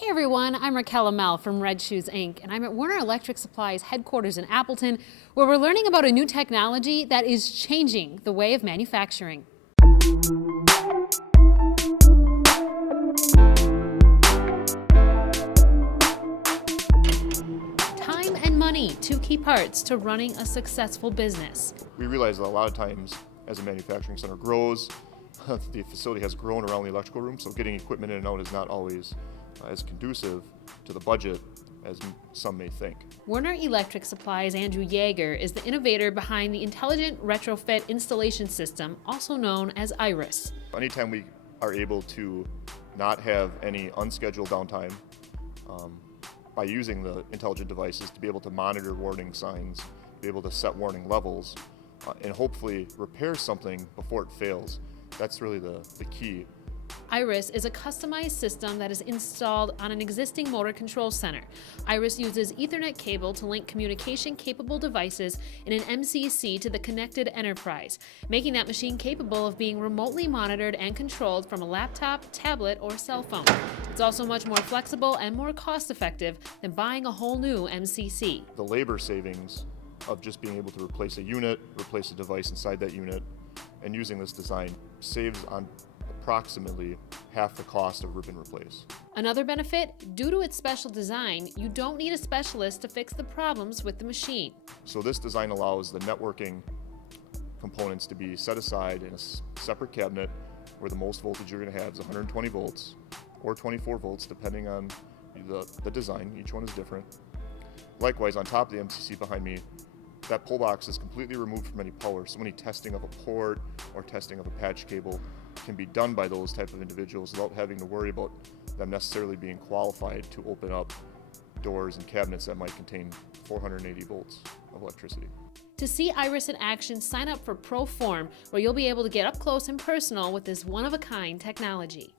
Hey everyone, I'm Raquel Amel from Red Shoes Inc. and I'm at Werner Electric Supply's headquarters in Appleton, where we're learning about a new technology that is changing the way of manufacturing. Time and money, two key parts to running a successful business. We realize that a lot of times as a manufacturing center grows, the facility has grown around the electrical room, so getting equipment in and out is not always as conducive to the budget as some may think. Werner Electric Supply's Andrew Yeager is the innovator behind the Intelligent Retrofit Installation System, also known as I.R.I.S. Anytime we are able to not have any unscheduled downtime by using the intelligent devices to be able to monitor warning signs, be able to set warning levels, and hopefully repair something before it fails, that's really the key. I.R.I.S is a customized system that is installed on an existing motor control center. I.R.I.S uses Ethernet cable to link communication-capable devices in an MCC to the connected enterprise, making that machine capable of being remotely monitored and controlled from a laptop, tablet, or cell phone. It's also much more flexible and more cost-effective than buying a whole new MCC. The labor savings of just being able to replace a unit, replace a device inside that unit, and using this design saves on approximately half the cost of rip and replace. Another benefit, due to its special design, you don't need a specialist to fix the problems with the machine. So this design allows the networking components to be set aside in a separate cabinet where the most voltage you're going to have is 120 volts or 24 volts depending on the design. Each one is different. Likewise, on top of the MCC behind me, that pull box is completely removed from any power, so any testing of a port or testing of a patch cable can be done by those type of individuals without having to worry about them necessarily being qualified to open up doors and cabinets that might contain 480 volts of electricity. To see I.R.I.S in action, sign up for ProForm, where you'll be able to get up close and personal with this one-of-a-kind technology.